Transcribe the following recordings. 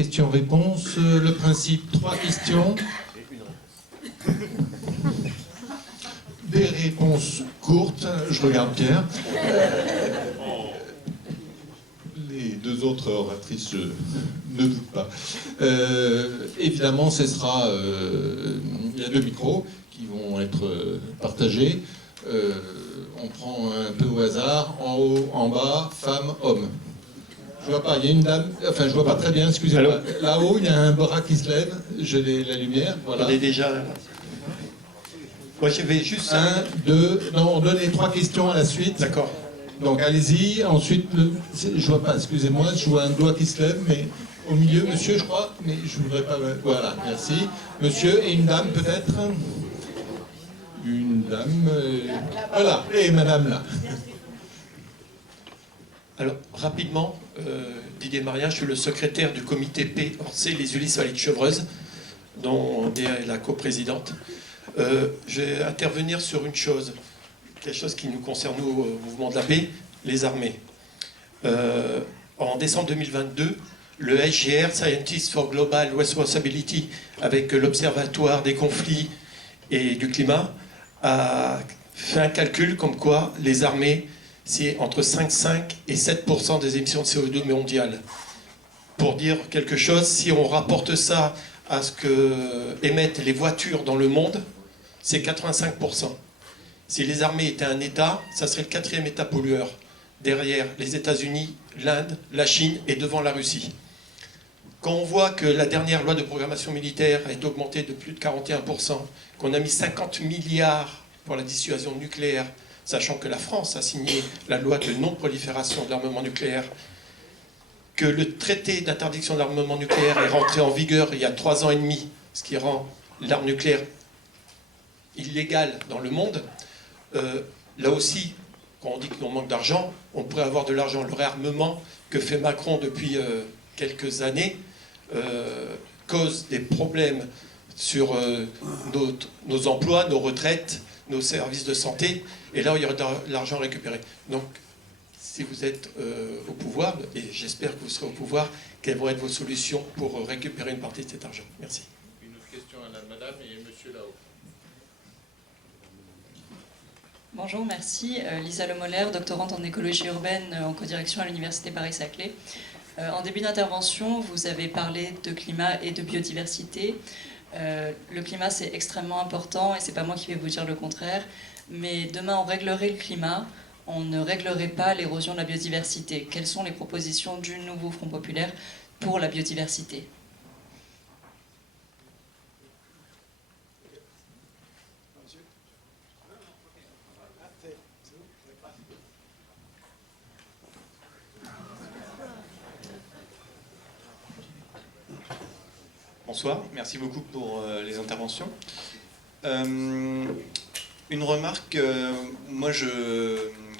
questions-réponses. Le principe, 3 questions. Des réponses courtes. Je regarde Pierre. Les 2 autres oratrices, je ne doute pas. Évidemment, ce sera... il y a 2 micros qui vont être partagés. On prend un peu au hasard, en haut, en bas, femme, homme. Je vois pas, il y a une dame, enfin je vois pas très bien, excusez-moi. Là-haut, il y a un bras qui se lève, j'ai la lumière, voilà. On est déjà là. Moi, je vais juste... 1, 2, non, on donne les 3 questions à la suite. D'accord. Donc allez-y, ensuite, je vois pas, excusez-moi, je vois un doigt qui se lève, mais au milieu, monsieur, je crois, mais je voudrais pas... Voilà, merci. Monsieur et une dame, peut-être. Une dame, voilà, et madame là. Alors, rapidement, Didier Maria, je suis le secrétaire du comité P, c'est les Ulysses Vallée de Chevreuse, dont on est la coprésidente. Je vais intervenir sur une chose, quelque chose qui nous concerne, nous, au mouvement de la paix, les armées. En décembre 2022, le SGR, Scientists for Global Responsibility, avec l'Observatoire des conflits et du climat, a fait un calcul comme quoi les armées, c'est entre 5,5 et 7% des émissions de CO2 mondiales. Pour dire quelque chose, si on rapporte ça à ce que émettent les voitures dans le monde, c'est 85%. Si les armées étaient un État, ça serait le 4e État pollueur, derrière les États-Unis, l'Inde, la Chine et devant la Russie. Quand on voit que la dernière loi de programmation militaire est augmentée de plus de 41%, qu'on a mis 50 milliards pour la dissuasion nucléaire, sachant que la France a signé la loi de non-prolifération de l'armement nucléaire, que le traité d'interdiction de l'armement nucléaire est rentré en vigueur il y a 3 ans et demi, ce qui rend l'arme nucléaire illégale dans le monde, là aussi, quand on dit qu'on manque d'argent, on pourrait avoir de l'argent. Le réarmement que fait Macron depuis quelques années cause des problèmes sur nos emplois, nos retraites, nos services de santé, et là, il y aura de l'argent récupéré. Donc, si vous êtes au pouvoir, et j'espère que vous serez au pouvoir, quelles vont être vos solutions pour récupérer une partie de cet argent? Merci. Une autre question à la madame et monsieur là-haut. Bonjour, merci. Lisa Lemoller, doctorante en écologie urbaine en codirection à l'Université Paris-Saclay. En début d'intervention, vous avez parlé de climat et de biodiversité. Le climat, c'est extrêmement important et c'est pas moi qui vais vous dire le contraire. Mais demain, on réglerait le climat, on ne réglerait pas l'érosion de la biodiversité. Quelles sont les propositions du nouveau Front populaire pour la biodiversité ? Bonsoir, merci beaucoup pour les interventions. Une remarque, moi je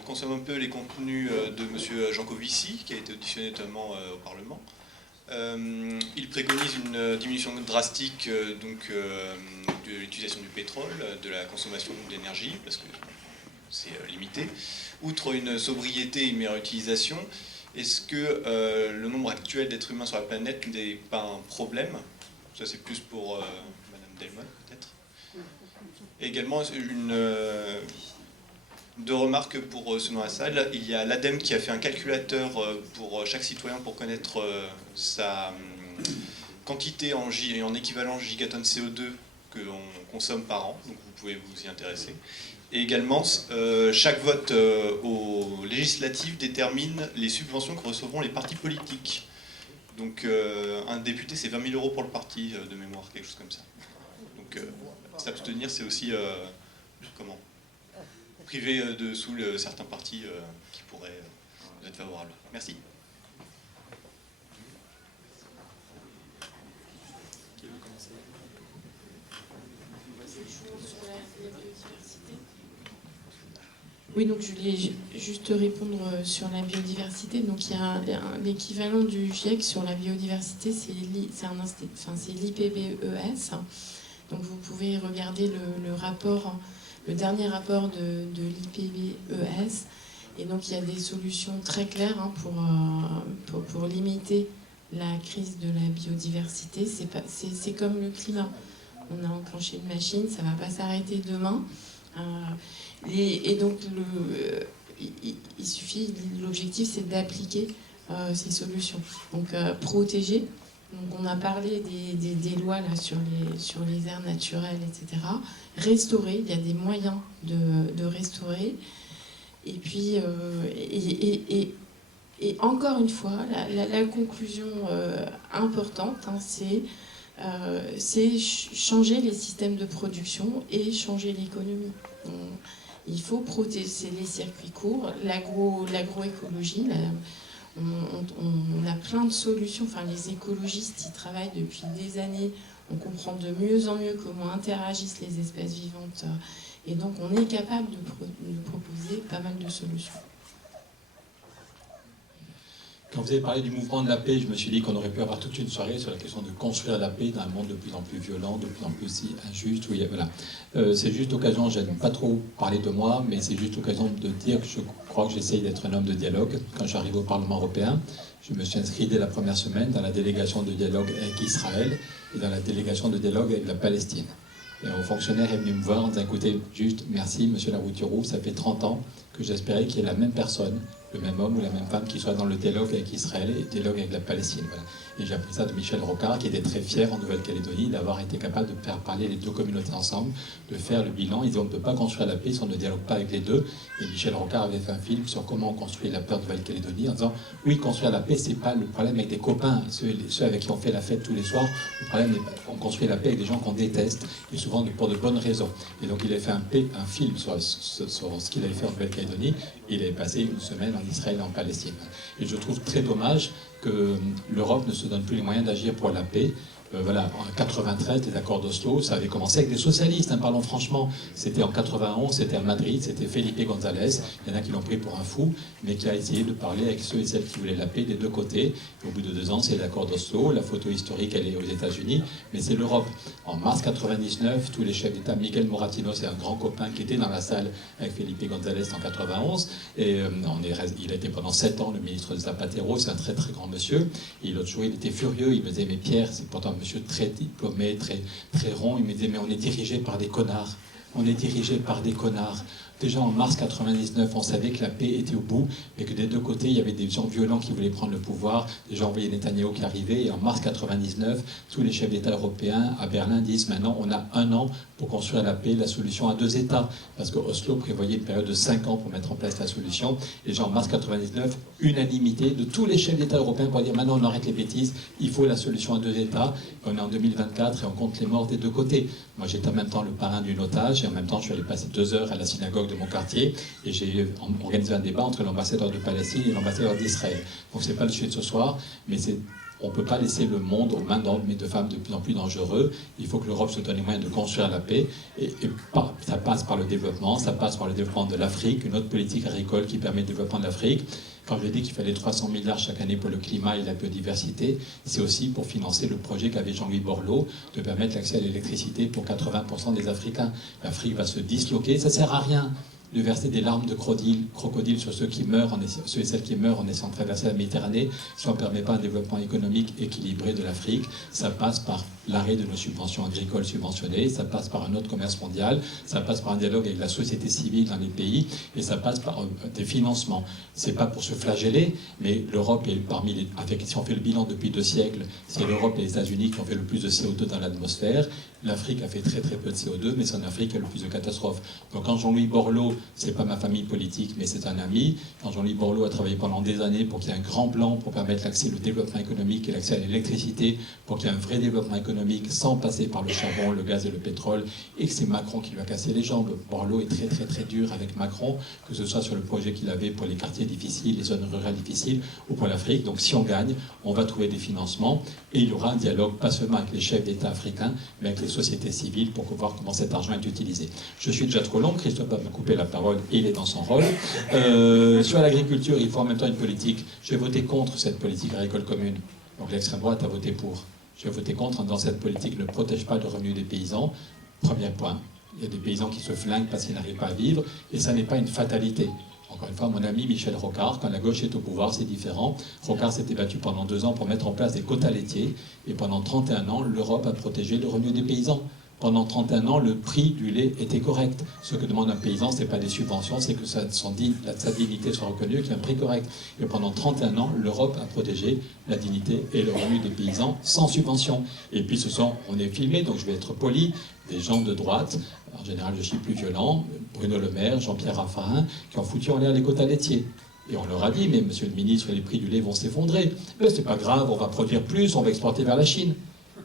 consomme un peu les contenus de M. Jancovici, qui a été auditionné notamment au Parlement. Il préconise une diminution drastique de l'utilisation du pétrole, de la consommation d'énergie, parce que c'est limité. Outre une sobriété et une meilleure utilisation, est-ce que le nombre actuel d'êtres humains sur la planète n'est pas un problème? Ça, c'est plus pour Madame Delmotte, peut-être. Et également, deux remarques pour ceux dans la salle. Il y a l'ADEME qui a fait un calculateur pour chaque citoyen pour connaître sa quantité en équivalent gigatonnes CO2 que l'on consomme par an. Donc, vous pouvez vous y intéresser. Et également, chaque vote aux législatives détermine les subventions que recevront les partis politiques. Donc un député, c'est 20 000 € pour le parti, de mémoire, quelque chose comme ça. Donc s'abstenir, c'est aussi priver de sous certains partis qui pourraient être favorables. Merci. Oui, donc je voulais juste répondre sur la biodiversité. Donc il y a l'équivalent du GIEC sur la biodiversité, c'est l'IPBES. Donc vous pouvez regarder le rapport, le dernier rapport de l'IPBES. Et donc il y a des solutions très claires pour limiter la crise de la biodiversité. C'est comme le climat. On a enclenché une machine, ça ne va pas s'arrêter demain. Et donc, il suffit, l'objectif, c'est d'appliquer ces solutions. Donc, protéger. Donc, on a parlé des lois là, sur les aires naturelles, etc. Restaurer, il y a des moyens de restaurer. Et puis, et encore une fois, la conclusion importante, hein, c'est changer les systèmes de production et changer l'économie. Il faut protéger les circuits courts, l'agroécologie. On a plein de solutions. Enfin, les écologistes y travaillent depuis des années. On comprend de mieux en mieux comment interagissent les espèces vivantes. Et donc, on est capable de proposer pas mal de solutions. Quand vous avez parlé du mouvement de la paix, je me suis dit qu'on aurait pu avoir toute une soirée sur la question de construire la paix dans un monde de plus en plus violent, de plus en plus aussi injuste. Oui, voilà. C'est juste l'occasion, je n'aime pas trop parler de moi, mais c'est juste l'occasion de dire que je crois que j'essaye d'être un homme de dialogue. Quand j'arrive au Parlement européen, je me suis inscrit dès la première semaine dans la délégation de dialogue avec Israël et dans la délégation de dialogue avec la Palestine. Et un fonctionnaire est venu me voir en disant, écoutez, juste merci monsieur Larouturou, ça fait 30 ans que j'espérais qu'il y ait la même personne, le même homme ou la même femme qui soit dans le dialogue avec Israël et le dialogue avec la Palestine. Voilà. Et j'ai appris ça de Michel Rocard, qui était très fier en Nouvelle-Calédonie d'avoir été capable de faire parler les deux communautés ensemble, de faire le bilan. Ils disent on ne peut pas construire la paix si on ne dialogue pas avec les deux. Et Michel Rocard avait fait un film sur comment on construit la paix en Nouvelle-Calédonie en disant oui, construire la paix, c'est pas le problème avec des copains, ceux avec qui on fait la fête tous les soirs. Le problème est qu'on construit la paix avec des gens qu'on déteste, et souvent pour de bonnes raisons. Et donc il a fait un film sur ce qu'il avait fait en Nouvelle-Calédonie. Il avait passé une semaine en Israël et en Palestine. Et je trouve très dommage que l'Europe ne se donne plus les moyens d'agir pour la paix. Voilà, en 93, les accords d'Oslo, ça avait commencé avec des socialistes, hein, parlons franchement. C'était en 91, c'était à Madrid, c'était Felipe González. Il y en a qui l'ont pris pour un fou, mais qui a essayé de parler avec ceux et celles qui voulaient la paix des deux côtés. Et au bout de 2 ans, c'est l'accord d'Oslo. La photo historique, elle est aux États-Unis, mais c'est l'Europe. En mars 99, tous les chefs d'État, Miguel Moratino, c'est un grand copain qui était dans la salle avec Felipe González en 91. Et il a été pendant 7 ans le ministre de Zapatero, c'est un très très grand monsieur. Et l'autre jour, il était furieux, il me disait, mais Pierre, c'est pourtant monsieur très diplômé, très rond, il me disait, mais on est dirigé par des connards. On est dirigé par des connards. Déjà en mars 99, on savait que la paix était au bout, mais que des deux côtés, il y avait des gens violents qui voulaient prendre le pouvoir. Déjà, on voyait Netanyahou qui arrivait. Et en mars 99, tous les chefs d'État européens à Berlin disent maintenant, on a 1 an pour construire la paix, la solution à 2 États. Parce que Oslo prévoyait une période de 5 ans pour mettre en place la solution. Déjà en mars 99, unanimité de tous les chefs d'État européens pour dire maintenant, on arrête les bêtises, il faut la solution à 2 États. On est en 2024 et on compte les morts des deux côtés. Moi, j'étais en même temps le parrain d'une otage et en même temps, je suis allé passer 2 heures à la synagogue de mon quartier et j'ai organisé un débat entre l'ambassadeur de Palestine et l'ambassadeur d'Israël. Donc c'est pas le sujet de ce soir, mais on ne peut pas laisser le monde aux mains d'hommes et de femmes de plus en plus dangereux. Il faut que l'Europe se donne les moyens de construire la paix. Et ça passe par le développement, ça passe par le développement de l'Afrique, une autre politique agricole qui permet le développement de l'Afrique. Quand je dis qu'il fallait 300 milliards chaque année pour le climat et la biodiversité, c'est aussi pour financer le projet qu'avait Jean-Louis Borloo de permettre l'accès à l'électricité pour 80% des Africains. L'Afrique va se disloquer, ça ne sert à rien de verser des larmes de crocodile sur ceux et celles qui meurent en essayant de traverser la Méditerranée, si on ne permet pas un développement économique équilibré de l'Afrique. Ça passe par l'arrêt de nos subventions agricoles subventionnées, ça passe par un autre commerce mondial, ça passe par un dialogue avec la société civile dans les pays, et ça passe par des financements. C'est pas pour se flageller, mais l'Europe est parmi les... si on fait le bilan depuis 2 siècles, c'est l'Europe et les États-Unis qui ont fait le plus de CO2 dans l'atmosphère. L'Afrique a fait très très peu de CO2, mais c'est en Afrique qu'il y a le plus de catastrophes. Donc quand Jean-Louis Borloo, c'est pas ma famille politique, mais c'est un ami, quand Jean-Louis Borloo a travaillé pendant des années pour qu'il y ait un grand plan pour permettre l'accès au développement économique et l'accès à l'électricité, pour qu'il y ait un vrai développement économique sans passer par le charbon, le gaz et le pétrole, et que c'est Macron qui lui a cassé les jambes. Borloo est très très très dur avec Macron, que ce soit sur le projet qu'il avait pour les quartiers difficiles, les zones rurales difficiles, ou pour l'Afrique. Donc si on gagne, on va trouver des financements, et il y aura un dialogue, pas seulement avec les chefs d'État africains, mais avec les sociétés civiles pour voir comment cet argent est utilisé. Je suis déjà trop long, Christophe va me couper la parole, et il est dans son rôle. Sur l'agriculture, il faut en même temps une politique. Je vais voter contre cette politique agricole commune. Donc l'extrême droite a voté pour. Je vais voter contre dans cette politique ne protège pas le revenu des paysans. Premier point. Il y a des paysans qui se flinguent parce qu'ils n'arrivent pas à vivre, et ça n'est pas une fatalité. Encore une fois, mon ami Michel Rocard, quand la gauche est au pouvoir, c'est différent. Rocard s'était battu pendant 2 ans pour mettre en place des quotas laitiers, et pendant 31 ans, l'Europe a protégé le revenu des paysans. Pendant 31 ans, le prix du lait était correct. Ce que demande un paysan, ce n'est pas des subventions, c'est que sa dignité soit reconnue, qu'il y ait un prix correct. Et pendant 31 ans, l'Europe a protégé la dignité et le revenu des paysans sans subvention. Et puis on est filmé, donc je vais être poli, des gens de droite, en général je suis plus violent, Bruno Le Maire, Jean-Pierre Raffarin, qui ont foutu en l'air les quotas laitiers. Et on leur a dit, mais monsieur le ministre, les prix du lait vont s'effondrer. Mais c'est pas grave, on va produire plus, on va exporter vers la Chine.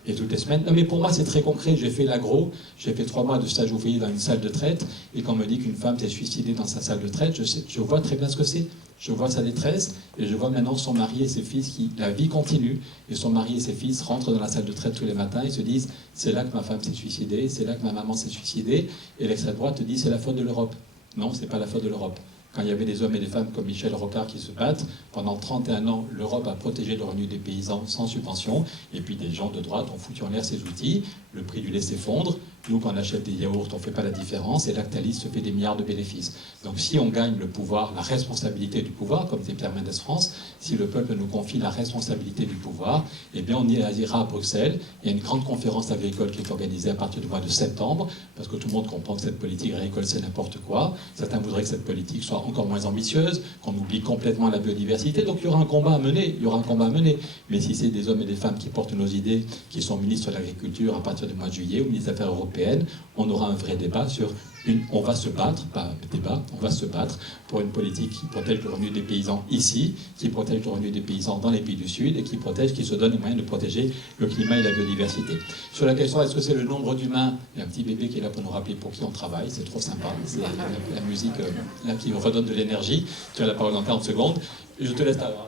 Et toutes les semaines. Non, mais pour moi, c'est très concret. J'ai fait l'agro, j'ai fait 3 mois de stage ouvrier dans une salle de traite. Et quand on me dit qu'une femme s'est suicidée dans sa salle de traite, je vois très bien ce que c'est. Je vois sa détresse et je vois maintenant son mari et ses fils la vie continue. Et son mari et ses fils rentrent dans la salle de traite tous les matins et se disent c'est là que ma femme s'est suicidée, c'est là que ma maman s'est suicidée. Et l'extrême droite te dit c'est la faute de l'Europe. Non, c'est pas la faute de l'Europe. Quand il y avait des hommes et des femmes comme Michel Rocard qui se battent, pendant 31 ans, l'Europe a protégé le revenu des paysans sans subvention, et puis des gens de droite ont foutu en l'air ces outils, le prix du lait s'effondre, nous quand on achète des yaourts, on ne fait pas la différence, et Lactalis se fait des milliards de bénéfices. Donc si on gagne le pouvoir, la responsabilité du pouvoir, comme dit Pierre Mendès France, si le peuple nous confie la responsabilité du pouvoir, eh bien on ira à Bruxelles, il y a une grande conférence agricole qui est organisée à partir du mois de septembre, parce que tout le monde comprend que cette politique agricole c'est n'importe quoi, certains voudraient que cette politique soit encore moins ambitieuse, qu'on oublie complètement la biodiversité, donc il y aura un combat à mener, mais si c'est des hommes et des femmes qui portent nos idées, qui sont ministres de l'Agriculture à partir du mois de juillet, ou ministres des Affaires européennes, on aura un vrai débat sur on va se battre, pas débat, on va se battre pour une politique qui protège le revenu des paysans ici, qui protège le revenu des paysans dans les pays du Sud et qui se donne les moyens de protéger le climat et la biodiversité. Sur la question, est-ce que c'est le nombre d'humains? Il y a un petit bébé qui est là pour nous rappeler pour qui on travaille, c'est trop sympa, c'est la musique là qui redonne de l'énergie. Tu as la parole dans 40 secondes, je te laisse ta réponse.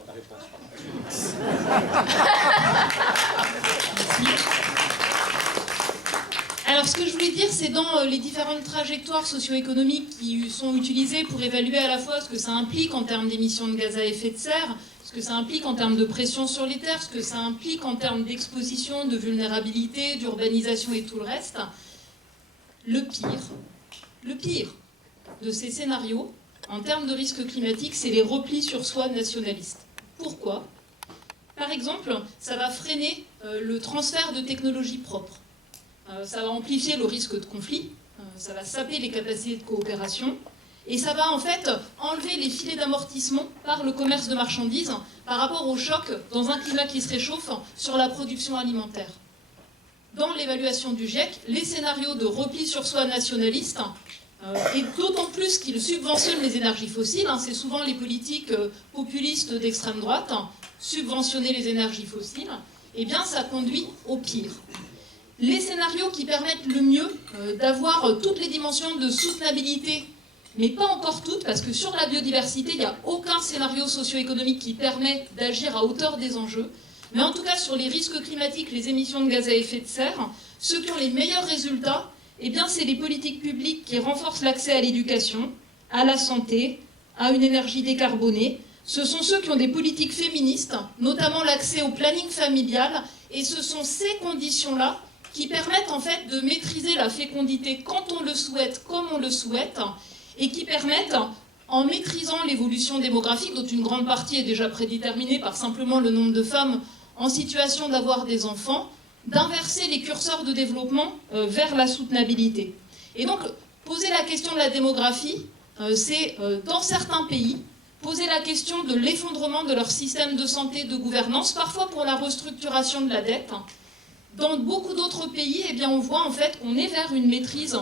Alors, ce que je voulais dire, c'est dans les différentes trajectoires socio-économiques qui sont utilisées pour évaluer à la fois ce que ça implique en termes d'émissions de gaz à effet de serre, ce que ça implique en termes de pression sur les terres, ce que ça implique en termes d'exposition, de vulnérabilité, d'urbanisation et tout le reste. Le pire de ces scénarios, en termes de risque climatique, c'est les replis sur soi nationalistes. Pourquoi ? Par exemple, ça va freiner le transfert de technologies propres. Ça va amplifier le risque de conflit, ça va saper les capacités de coopération, et ça va en fait enlever les filets d'amortissement par le commerce de marchandises par rapport au choc dans un climat qui se réchauffe sur la production alimentaire. Dans l'évaluation du GIEC, les scénarios de repli sur soi nationaliste, et d'autant plus qu'ils subventionnent les énergies fossiles, c'est souvent les politiques populistes d'extrême droite, subventionner les énergies fossiles, eh bien ça conduit au pire. Les scénarios qui permettent le mieux d'avoir toutes les dimensions de soutenabilité, mais pas encore toutes, parce que sur la biodiversité, il n'y a aucun scénario socio-économique qui permet d'agir à hauteur des enjeux. Mais en tout cas, sur les risques climatiques, les émissions de gaz à effet de serre, ceux qui ont les meilleurs résultats, eh bien, c'est les politiques publiques qui renforcent l'accès à l'éducation, à la santé, à une énergie décarbonée. Ce sont ceux qui ont des politiques féministes, notamment l'accès au planning familial, et ce sont ces conditions-là qui permettent en fait de maîtriser la fécondité quand on le souhaite, comme on le souhaite, et qui permettent, en maîtrisant l'évolution démographique, dont une grande partie est déjà prédéterminée par simplement le nombre de femmes en situation d'avoir des enfants, d'inverser les curseurs de développement vers la soutenabilité. Et donc, poser la question de la démographie, c'est, dans certains pays, poser la question de l'effondrement de leur système de santé, de gouvernance, parfois pour la restructuration de la dette. Dans beaucoup d'autres pays, eh bien, on voit en fait qu'on est vers une maîtrise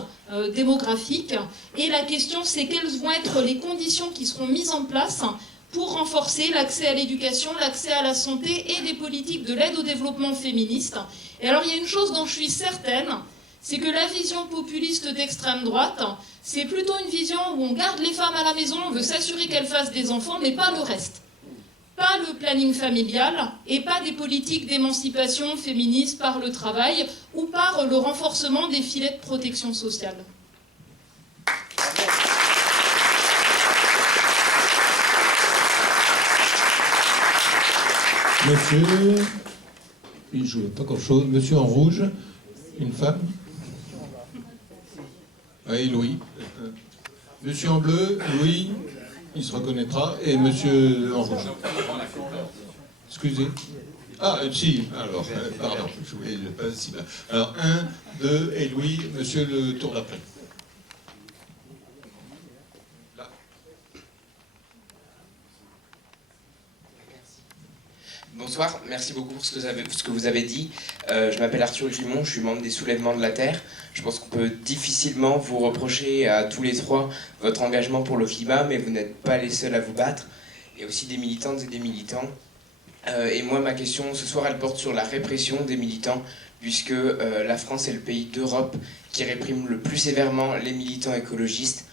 démographique. Et la question, c'est quelles vont être les conditions qui seront mises en place pour renforcer l'accès à l'éducation, l'accès à la santé et des politiques de l'aide au développement féministe. Et alors, il y a une chose dont je suis certaine, c'est que la vision populiste d'extrême droite, c'est plutôt une vision où on garde les femmes à la maison, on veut s'assurer qu'elles fassent des enfants, mais pas le reste. Pas le planning familial et pas des politiques d'émancipation féministe par le travail ou par le renforcement des filets de protection sociale. Monsieur, je ne veux pas grand-chose. Monsieur en rouge, une femme. Oui, Louis. Monsieur en bleu, Louis. il se reconnaîtra. Et monsieur Enrouge. Excusez. Ah, si, alors, pardon, je voulais pas si bien. Alors, 1, 2, et Louis, monsieur le tour d'après. Bonsoir, merci beaucoup pour ce que vous avez dit. Je m'appelle Arthur Gimon, je suis membre des Soulèvements de la Terre. Je pense qu'on peut difficilement vous reprocher à tous les trois votre engagement pour le climat, mais vous n'êtes pas les seuls à vous battre. Il y a aussi des militantes et des militants. Et moi, ma question ce soir, elle porte sur la répression des militants, puisque la France est le pays d'Europe qui réprime le plus sévèrement les militants écologistes.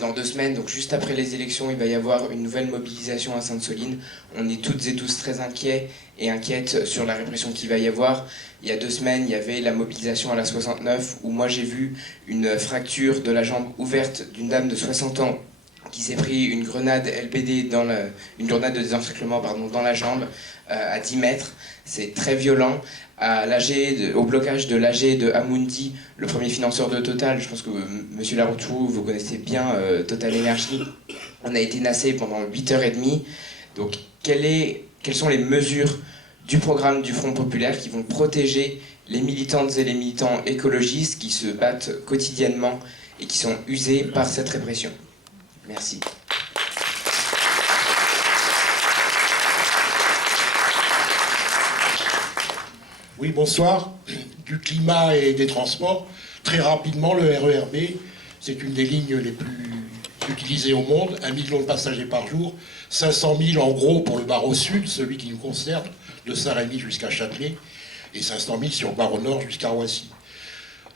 Dans 2 semaines, donc juste après les élections, il va y avoir une nouvelle mobilisation à Sainte-Soline. On est toutes et tous très inquiets et inquiètes sur la répression qu'il va y avoir. Il y a 2 semaines, il y avait la mobilisation à la 69, où moi j'ai vu une fracture de la jambe ouverte d'une dame de 60 ans qui s'est pris une grenade LBD, une grenade de désencerclement dans la jambe à 10 mètres. C'est très violent. Au blocage de l'AG de Amundi, le premier financeur de Total, je pense que monsieur Larouturou, vous connaissez bien Total Energy, on a été nassé pendant 8h30. Donc quelles sont les mesures du programme du Front Populaire qui vont protéger les militantes et les militants écologistes qui se battent quotidiennement et qui sont usés par cette répression? Merci. Oui, bonsoir. Du climat et des transports. Très rapidement, le RERB, c'est une des lignes les plus utilisées au monde. 1 million de passagers par jour. 500 000 en gros pour le barreau sud, celui qui nous concerne, de Saint-Rémy jusqu'à Châtelet. Et 500 000 sur le barreau nord jusqu'à Roissy.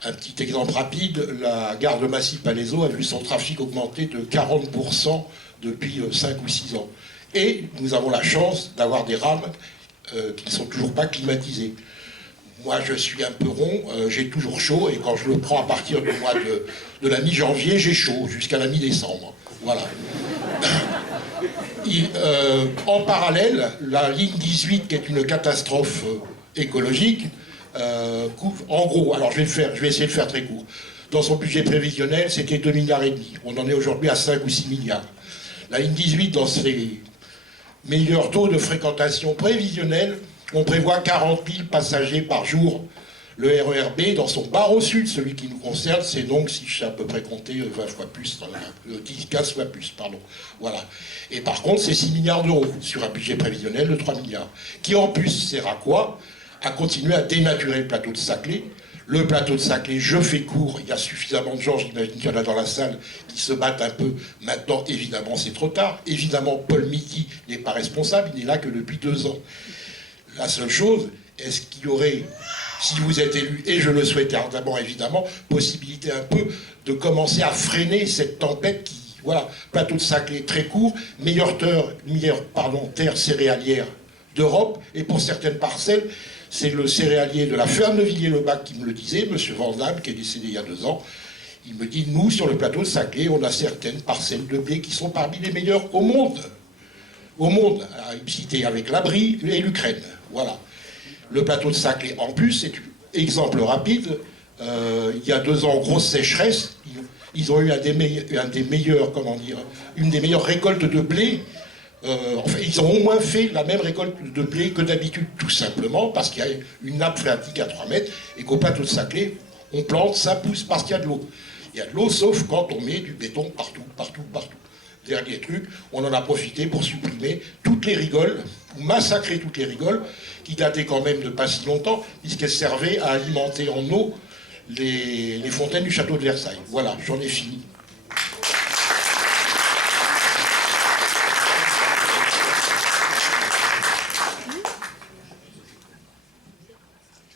Un petit exemple rapide, la gare de Massy-Palaiseau a vu son trafic augmenter de 40% depuis 5 ou 6 ans. Et nous avons la chance d'avoir des rames qui ne sont toujours pas climatisées. Moi, je suis un peu rond, j'ai toujours chaud, et quand je le prends à partir du mois de la mi-janvier, j'ai chaud, jusqu'à la mi-décembre. Voilà. En parallèle, la ligne 18, qui est une catastrophe écologique, couvre, en gros, alors je vais essayer de faire très court. Dans son budget prévisionnel, c'était 2,5 milliards. On en est aujourd'hui à 5 ou 6 milliards. La ligne 18, dans ses meilleurs taux de fréquentation prévisionnels, on prévoit 40 000 passagers par jour. Le RERB, dans son barreau sud, celui qui nous concerne, c'est donc, si je sais à peu près compter, 20 fois plus, 15 fois plus, pardon. Voilà. Et par contre, c'est 6 milliards d'euros sur un budget prévisionnel de 3 milliards. Qui en plus sert à quoi? À continuer à dénaturer le plateau de Saclay. Le plateau de Saclay, je fais court, il y a suffisamment de gens, j'imagine qu'il y en a dans la salle, qui se battent un peu. Maintenant, évidemment, c'est trop tard. Évidemment, Paul Miki n'est pas responsable, il n'est là que depuis 2 ans. La seule chose, est-ce qu'il y aurait, si vous êtes élu, et je le souhaite ardemment évidemment, possibilité un peu de commencer à freiner cette tempête qui, voilà, plateau de Saclay très court, meilleure terre céréalière d'Europe, et pour certaines parcelles, c'est le céréalier de la ferme de Villiers-le-Bac qui me le disait, M. Vandamme, qui est décédé il y a 2 ans. Il me dit, nous, sur le plateau de Saclay, on a certaines parcelles de blé qui sont parmi les meilleures au monde. Au monde, cité avec l'Abri et l'Ukraine. Voilà. Le plateau de Saclay, en plus, c'est un exemple rapide. Il y a 2 ans, grosse sécheresse. Ils ont eu une des meilleures récoltes de blé. Enfin, ils ont au moins fait la même récolte de blé que d'habitude, tout simplement parce qu'il y a une nappe phréatique à 3 mètres et qu'au plateau de Saclay, on plante, ça pousse parce qu'il y a de l'eau. Il y a de l'eau, sauf quand on met du béton partout. Dernier truc, on en a profité pour supprimer toutes les rigoles, ou massacrer toutes les rigoles, qui dataient quand même de pas si longtemps, puisqu'elles servaient à alimenter en eau les fontaines du château de Versailles. Voilà, j'en ai fini.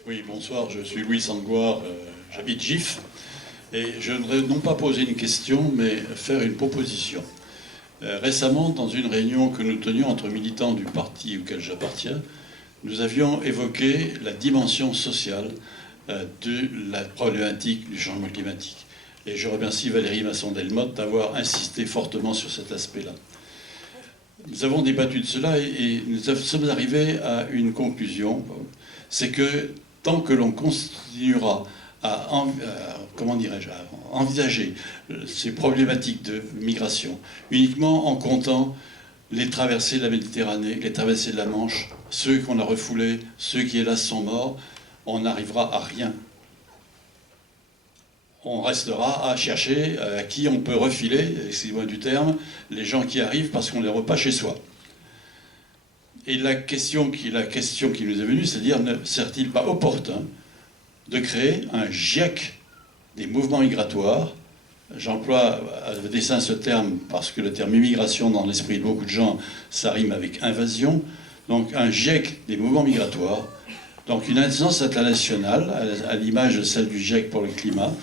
Oui, bonsoir, je suis Louis Sangoire, j'habite Gif, et je voudrais non pas poser une question, mais faire une proposition. Récemment, dans une réunion que nous tenions entre militants du parti auquel j'appartiens, nous avions évoqué la dimension sociale de la problématique du changement climatique. Et je remercie Valérie Masson-Delmotte d'avoir insisté fortement sur cet aspect-là. Nous avons débattu de cela et nous sommes arrivés à une conclusion, c'est que tant que l'on continuera comment dirais-je, à envisager ces problématiques de migration uniquement en comptant les traversées de la Méditerranée, les traversées de la Manche, ceux qu'on a refoulés, ceux qui hélas sont morts, on n'arrivera à rien. On restera à chercher à qui on peut refiler, excusez-moi du terme, les gens qui arrivent parce qu'on ne les repas chez soi. Et la question qui nous est venue, c'est de dire, ne serait-il pas opportun de créer un GIEC des mouvements migratoires? J'emploie à dessein ce terme parce que le terme immigration, dans l'esprit de beaucoup de gens, ça rime avec invasion. Donc un GIEC des mouvements migratoires, donc une instance internationale, à l'image de celle du GIEC pour le climat,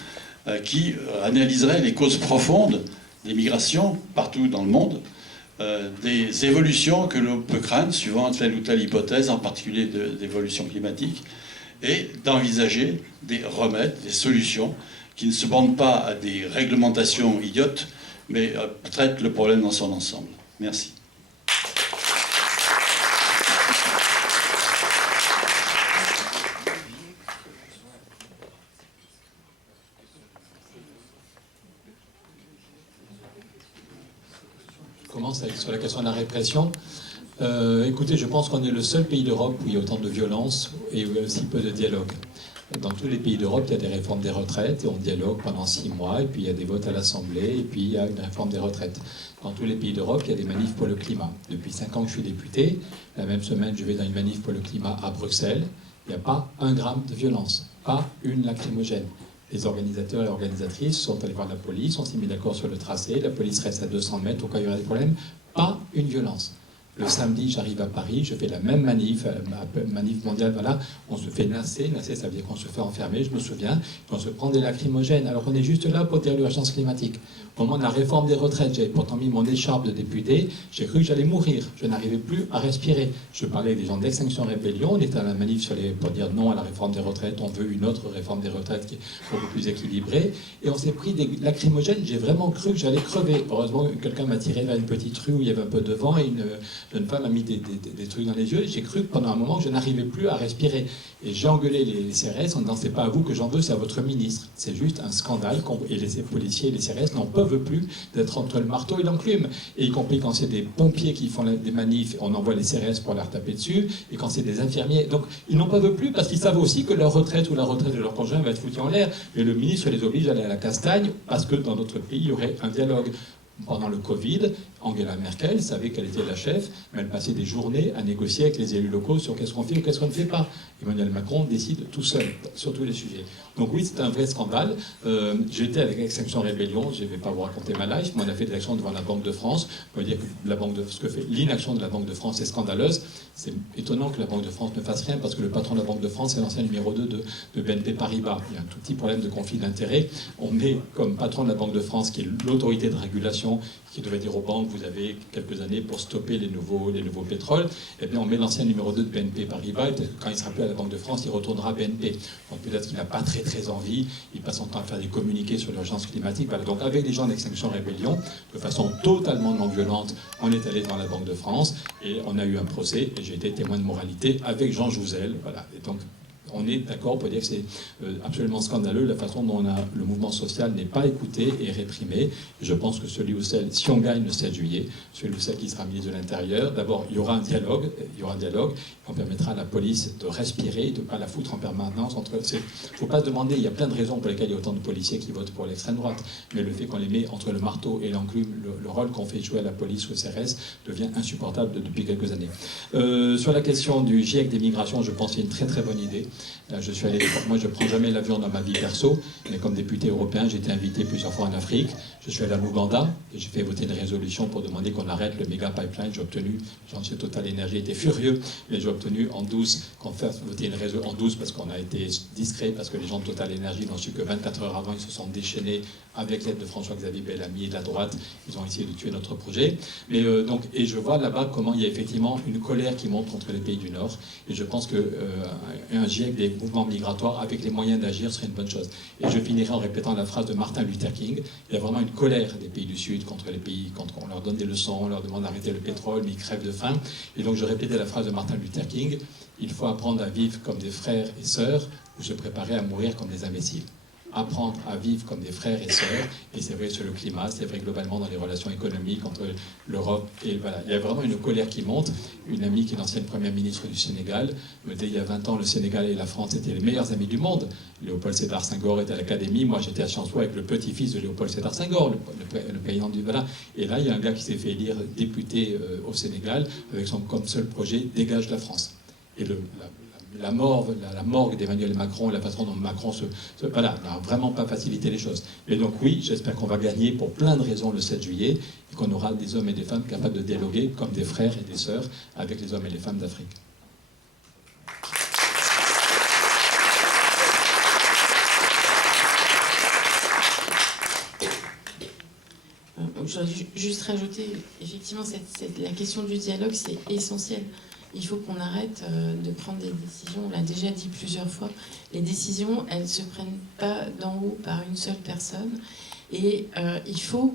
qui analyserait les causes profondes des migrations partout dans le monde, des évolutions que l'on peut craindre suivant telle ou telle hypothèse, en particulier d'évolution climatique, et d'envisager des remèdes, des solutions qui ne se bornent pas à des réglementations idiotes, mais traitent le problème dans son ensemble. Merci. Je commence sur la question de la répression. Écoutez, je pense qu'on est le seul pays d'Europe où il y a autant de violence et où il y a aussi peu de dialogue. Dans tous les pays d'Europe, il y a des réformes des retraites et on dialogue pendant 6 mois et puis il y a des votes à l'Assemblée et puis il y a une réforme des retraites. Dans tous les pays d'Europe, il y a des manifs pour le climat. Depuis 5 ans que je suis député, la même semaine, je vais dans une manif pour le climat à Bruxelles. Il n'y a pas 1 gramme de violence, pas une lacrymogène. Les organisateurs et organisatrices sont allés voir la police, on s'est mis d'accord sur le tracé, la police reste à 200 mètres au cas où il y aura des problèmes, pas une violence. Le samedi, j'arrive à Paris, je fais la même manif, manif mondiale, voilà, on se fait nasser, ça veut dire qu'on se fait enfermer, je me souviens, on se prend des lacrymogènes, alors qu'on est juste là pour dire l'urgence climatique. Au moment de la réforme des retraites, j'avais pourtant mis mon écharpe de député, j'ai cru que j'allais mourir, je n'arrivais plus à respirer. Je parlais des gens d'Extinction Rébellion, on était à la manif pour dire non à la réforme des retraites, on veut une autre réforme des retraites qui est beaucoup plus équilibrée, et on s'est pris des lacrymogènes, j'ai vraiment cru que j'allais crever. Heureusement, quelqu'un m'a tiré vers une petite rue où il y avait un peu de vent, et une jeune femme a mis des trucs dans les yeux, et j'ai cru que pendant un moment, je n'arrivais plus à respirer. Et j'ai engueulé les CRS en disant, c'est pas à vous que j'en veux, c'est à votre ministre. C'est juste un scandale, et les policiers et les CRS n'en peuvent plus d'être entre le marteau et l'enclume. Et y compris quand c'est des pompiers qui font des manifs, on envoie les CRS pour leur taper dessus, et quand c'est des infirmiers. Donc ils n'en peuvent plus parce qu'ils savent aussi que leur retraite ou la retraite de leur conjoint va être foutue en l'air. Et le ministre les oblige à aller à la castagne parce que dans notre pays, il y aurait un dialogue. Pendant le Covid, Angela Merkel savait qu'elle était la chef, mais elle passait des journées à négocier avec les élus locaux sur qu'est-ce qu'on fait ou qu'est-ce qu'on ne fait pas. Emmanuel Macron décide tout seul sur tous les sujets. Donc oui, c'est un vrai scandale. J'étais avec Extinction Rébellion, je ne vais pas vous raconter ma life, mais on a fait des actions devant la Banque de France. On va dire que ce que fait l'inaction de la Banque de France est scandaleuse. C'est étonnant que la Banque de France ne fasse rien parce que le patron de la Banque de France est l'ancien numéro 2 de BNP Paribas. Il y a un tout petit problème de conflit d'intérêts. On met comme patron de la Banque de France, qui est l'autorité de régulation, qui devait dire aux banques, vous avez quelques années pour stopper les nouveaux pétroles, et bien on met l'ancien numéro 2 de BNP Paribas, et peut-être que quand il sera plus à la Banque de France, il retournera à BNP. Donc peut-être qu'il n'a pas très envie, il passe son temps à faire des communiqués sur l'urgence climatique. Voilà. Donc avec les gens d'Extinction Rébellion, de façon totalement non violente, on est allé devant la Banque de France, et on a eu un procès, et j'ai été témoin de moralité avec Jean Jouzel. Voilà. Et donc, on est d'accord pour dire que c'est absolument scandaleux la façon dont le mouvement social n'est pas écouté et réprimé. Et je pense que celui ou celle, si on gagne le 7 juillet, celui ou celle qui sera ministre de l'Intérieur, d'abord il y aura un dialogue, on permettra à la police de respirer, de ne pas la foutre en permanence. Il ne faut pas se demander, il y a plein de raisons pour lesquelles il y a autant de policiers qui votent pour l'extrême droite, mais le fait qu'on les met entre le marteau et l'enclume, le rôle qu'on fait jouer à la police ou au CRS devient insupportable depuis quelques années. Sur la question du GIEC des migrations, je pense qu'il y a une très bonne idée. Moi, je ne prends jamais l'avion dans ma vie perso, mais comme député européen, j'ai été invité plusieurs fois en Afrique. Je suis allé à l'Ouganda et j'ai fait voter une résolution pour demander qu'on arrête le méga pipeline. J'ai obtenu, les gens de chez Total Energy étaient furieux, mais j'ai obtenu en 12 qu'on fasse voter une résolution en 12 parce qu'on a été discret, parce que les gens de Total Energy n'ont su que 24 heures avant, ils se sont déchaînés avec l'aide de François-Xavier Bellamy et de la droite. Ils ont essayé de tuer notre projet. Mais, et je vois là-bas comment il y a effectivement une colère qui monte contre les pays du Nord. Et je pense qu'un GIEC des mouvements migratoires avec les moyens d'agir serait une bonne chose. Et je finirai en répétant la phrase de Martin Luther King. Il y a vraiment une colère des pays du Sud contre les pays, quand on leur donne des leçons, on leur demande d'arrêter le pétrole, mais ils crèvent de faim. Et donc je répétais la phrase de Martin Luther King. Il faut apprendre à vivre comme des frères et sœurs ou se préparer à mourir comme des imbéciles. Apprendre à vivre comme des frères et sœurs, et c'est vrai sur le climat, c'est vrai globalement dans les relations économiques entre l'Europe et voilà. Il y a vraiment une colère qui monte. Une amie qui est l'ancienne première ministre du Sénégal me dit il y a 20 ans, le Sénégal et la France étaient les meilleurs amis du monde. Léopold Sédar Senghor était à l'Académie, moi j'étais à Sciences Po avec le petit-fils de Léopold Sédar Senghor, le président du voilà. Et là, il y a un gars qui s'est fait élire député au Sénégal avec son comme seul projet dégage la France. Et la morgue d'Emmanuel Macron, la façon dont Macron voilà, n'a vraiment pas facilité les choses. Et donc oui, j'espère qu'on va gagner pour plein de raisons le 7 juillet, et qu'on aura des hommes et des femmes capables de dialoguer comme des frères et des sœurs avec les hommes et les femmes d'Afrique. Je voudrais juste rajouter, effectivement, la question du dialogue, c'est essentiel. Il faut qu'on arrête de prendre des décisions. On l'a déjà dit plusieurs fois. Les décisions, elles ne se prennent pas d'en haut par une seule personne. Et il faut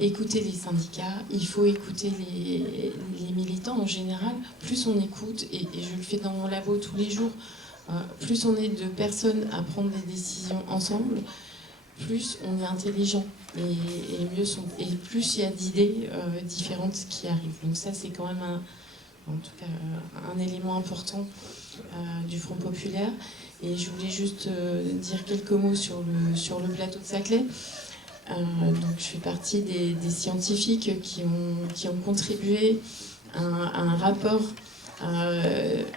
écouter les syndicats, il faut écouter les militants en général. Plus on écoute, et je le fais dans mon labo tous les jours, plus on est de personnes à prendre des décisions ensemble, plus on est intelligent et plus il y a d'idées différentes qui arrivent. Donc ça, c'est quand même en tout cas un élément important du Front populaire. Et je voulais juste dire quelques mots sur le plateau de Saclay. Donc je fais partie des scientifiques qui ont contribué à un rapport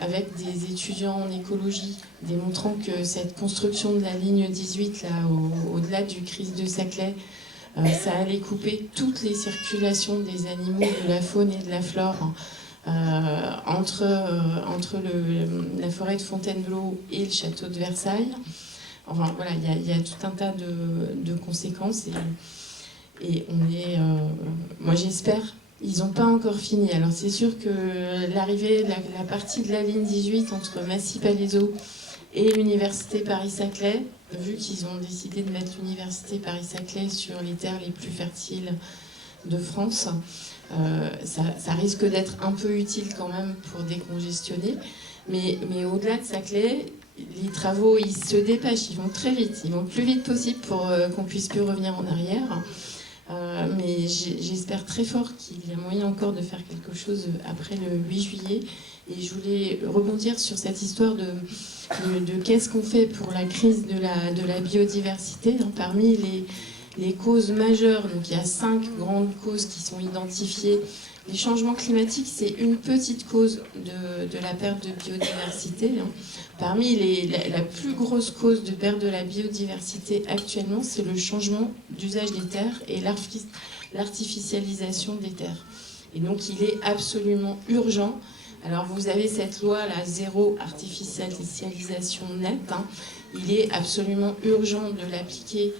avec des étudiants en écologie, démontrant que cette construction de la ligne 18, là, au-delà du Christ de Saclay, ça allait couper toutes les circulations des animaux, de la faune et de la flore entre la forêt de Fontainebleau et le château de Versailles. Enfin voilà, il y a tout un tas de conséquences et on est... moi j'espère, ils n'ont pas encore fini. Alors c'est sûr que l'arrivée, la partie de la ligne 18 entre Massy-Palaiseau et l'université Paris-Saclay, vu qu'ils ont décidé de mettre l'université Paris-Saclay sur les terres les plus fertiles de France, ça risque d'être un peu utile quand même pour décongestionner. Mais au-delà de Saclay, les travaux, ils se dépêchent, ils vont très vite, ils vont le plus vite possible pour qu'on puisse plus revenir en arrière. Mais j'espère très fort qu'il y a moyen encore de faire quelque chose après le 8 juillet. Et je voulais rebondir sur cette histoire de qu'est-ce qu'on fait pour la crise de la biodiversité. Parmi les causes majeures, donc il y a 5 grandes causes qui sont identifiées. Les changements climatiques, c'est une petite cause de la perte de biodiversité. Parmi la plus grosse cause de perte de la biodiversité actuellement, c'est le changement d'usage des terres et l'artificialisation des terres. Et donc il est absolument urgent. Alors vous avez cette loi, la zéro artificialisation nette. Il est absolument urgent de l'appliquer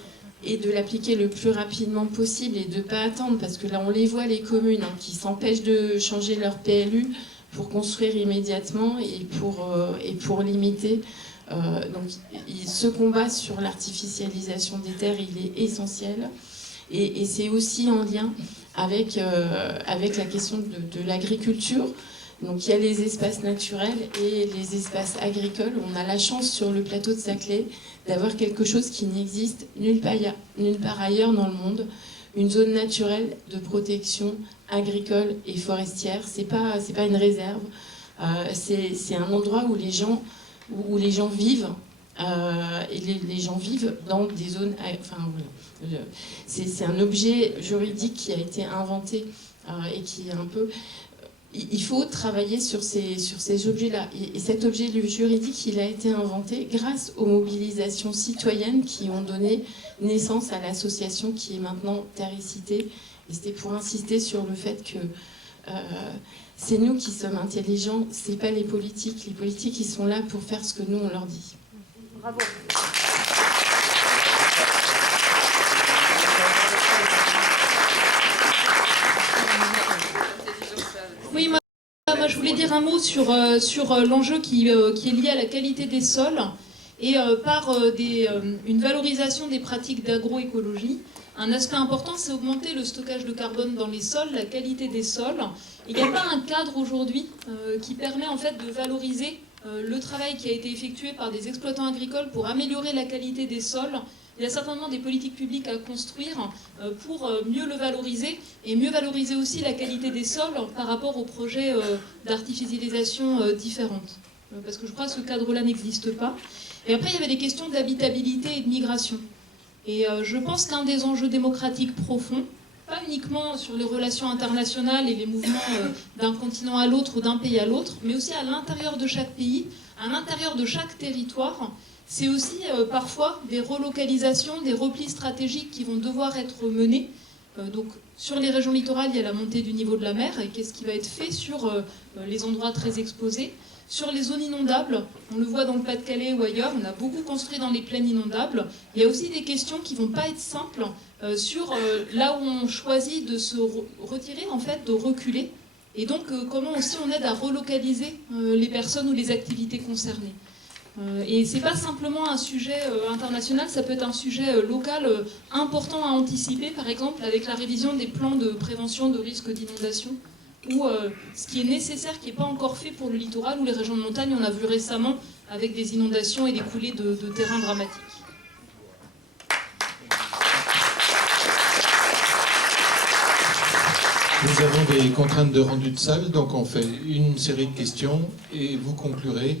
et de l'appliquer le plus rapidement possible et de ne pas attendre, parce que là on les voit, les communes qui s'empêchent de changer leur PLU pour construire immédiatement et pour limiter. Donc ce combat sur l'artificialisation des terres, il est essentiel. Et c'est aussi en lien avec la question de l'agriculture. Donc il y a les espaces naturels et les espaces agricoles. On a la chance sur le plateau de Saclay d'avoir quelque chose qui n'existe nulle part ailleurs dans le monde. Une zone naturelle de protection agricole et forestière. C'est pas une réserve. C'est un endroit où les gens vivent. Et les gens vivent dans des zones... Enfin, voilà. C'est un objet juridique qui a été inventé et qui est un peu... Il faut travailler sur ces objets-là. Et cet objet juridique, il a été inventé grâce aux mobilisations citoyennes qui ont donné naissance à l'association qui est maintenant Terricité. Et c'était pour insister sur le fait que c'est nous qui sommes intelligents, c'est pas les politiques. Les politiques, ils sont là pour faire ce que nous, on leur dit. Bravo. Oui, moi je voulais dire un mot sur l'enjeu qui est lié à la qualité des sols et par une valorisation des pratiques d'agroécologie. Un aspect important, c'est augmenter le stockage de carbone dans les sols, la qualité des sols. Il n'y a pas un cadre aujourd'hui qui permet en fait de valoriser le travail qui a été effectué par des exploitants agricoles pour améliorer la qualité des sols. Il y a certainement des politiques publiques à construire pour mieux le valoriser et mieux valoriser aussi la qualité des sols par rapport aux projets d'artificialisation différentes. Parce que je crois que ce cadre-là n'existe pas. Et après, il y avait des questions d'habitabilité et de migration. Et je pense qu'un des enjeux démocratiques profonds, pas uniquement sur les relations internationales et les mouvements d'un continent à l'autre ou d'un pays à l'autre, mais aussi à l'intérieur de chaque pays, à l'intérieur de chaque territoire, c'est aussi parfois des relocalisations, des replis stratégiques qui vont devoir être menés. Donc sur les régions littorales, il y a la montée du niveau de la mer, et qu'est-ce qui va être fait sur les endroits très exposés. Sur les zones inondables, on le voit dans le Pas-de-Calais ou ailleurs, on a beaucoup construit dans les plaines inondables. Il y a aussi des questions qui ne vont pas être simples sur là où on choisit de se retirer, en fait, de reculer. Et donc, comment aussi on aide à relocaliser les personnes ou les activités concernées. Et ce n'est pas simplement un sujet international, ça peut être un sujet local important à anticiper, par exemple avec la révision des plans de prévention de risques d'inondation, ou ce qui est nécessaire, qui n'est pas encore fait pour le littoral ou les régions de montagne, on l'a vu récemment avec des inondations et des coulées de terrain dramatiques. Nous avons des contraintes de rendu de salle, donc on fait une série de questions et vous conclurez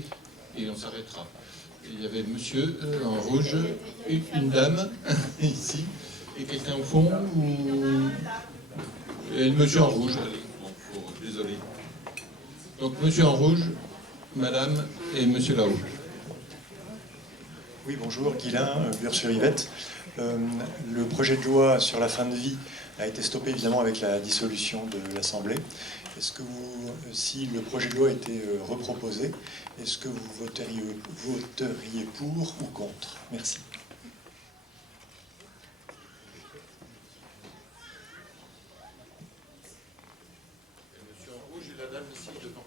et on s'arrêtera. Il y avait monsieur en rouge, une dame ici, et quelqu'un au fond, et le monsieur en rouge. Désolé. Donc monsieur en rouge, madame et monsieur là-haut. Oui, bonjour, Guilain, Bure-sur-Yvette. Le projet de loi sur la fin de vie a été stoppé évidemment avec la dissolution de l'Assemblée. Est-ce que vous, si le projet de loi était reproposé, est-ce que vous voteriez pour ou contre? Merci. Monsieur en rouge et la dame ici devant.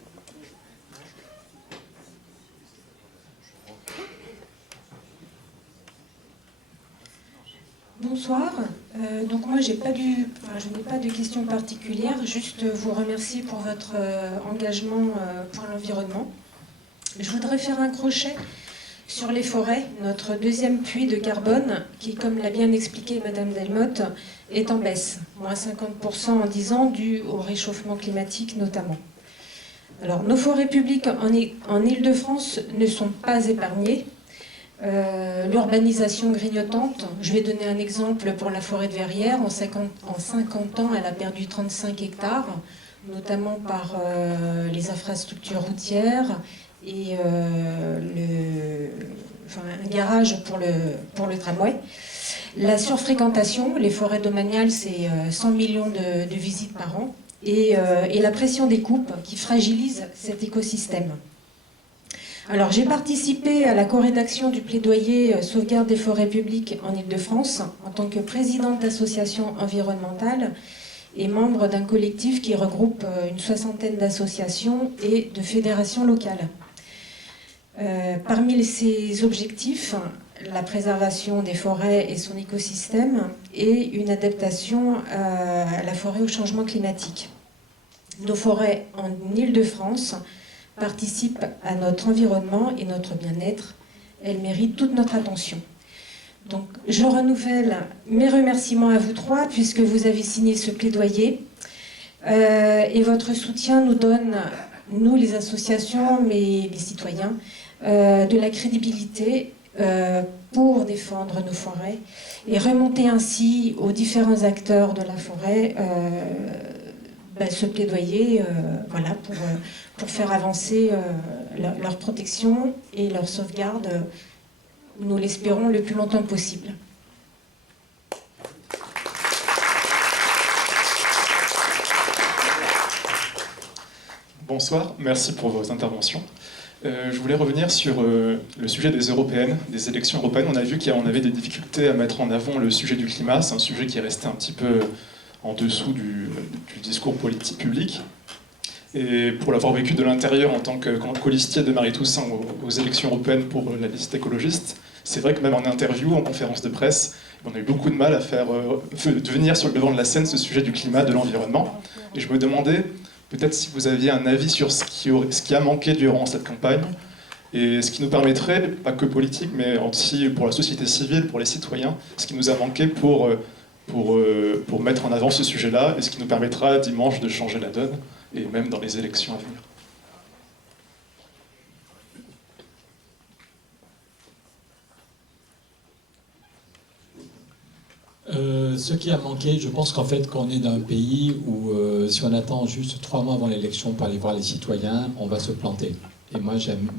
Bonsoir. Donc moi, je n'ai pas de questions particulières, juste vous remercier pour votre engagement pour l'environnement. Je voudrais faire un crochet sur les forêts, notre deuxième puits de carbone, qui, comme l'a bien expliqué Madame Delmotte, est en baisse, moins 50% en 10 ans, dû au réchauffement climatique notamment. Alors, nos forêts publiques en Île-de-France ne sont pas épargnées. L'urbanisation grignotante, je vais donner un exemple pour la forêt de Verrières. En 50 ans, elle a perdu 35 hectares, notamment par les infrastructures routières et un garage pour le tramway. La surfréquentation, les forêts domaniales, c'est 100 millions de visites par an, et la pression des coupes qui fragilise cet écosystème. Alors, j'ai participé à la co-rédaction du plaidoyer sauvegarde des forêts publiques en Île-de-France en tant que présidente d'associations environnementales et membre d'un collectif qui regroupe une soixantaine d'associations et de fédérations locales. Parmi ces objectifs, la préservation des forêts et son écosystème et une adaptation à la forêt au changement climatique. Nos forêts en Île-de-France participent à notre environnement et notre bien-être. Elles méritent toute notre attention. Donc, je renouvelle mes remerciements à vous trois, puisque vous avez signé ce plaidoyer. Et votre soutien nous donne, nous les associations, mais les citoyens, de la crédibilité pour défendre nos forêts et remonter ainsi aux différents acteurs de la forêt ce plaidoyer voilà, pour faire avancer leur protection et leur sauvegarde, nous l'espérons, le plus longtemps possible. Bonsoir, merci pour vos interventions. Je voulais revenir sur le sujet des européennes, des élections européennes. On a vu qu'on avait des difficultés à mettre en avant le sujet du climat. C'est un sujet qui est resté un petit peu en dessous du discours politique public. Et pour l'avoir vécu de l'intérieur en tant que colistier de Marie Toussaint aux élections européennes pour la liste écologiste, c'est vrai que même en interview, en conférence de presse, on a eu beaucoup de mal à faire venir sur le devant de la scène ce sujet du climat, de l'environnement. Et je me demandais peut-être si vous aviez un avis sur ce qui a manqué durant cette campagne, Et ce qui nous permettrait, pas que politique, mais aussi pour la société civile, pour les citoyens, ce qui nous a manqué pour mettre en avant ce sujet-là, et ce qui nous permettra dimanche de changer la donne, et même dans les élections à venir. Ce qui a manqué, je pense qu'en fait, qu'on est dans un pays où si on attend juste 3 mois avant l'élection pour aller voir les citoyens, on va se planter. Et moi,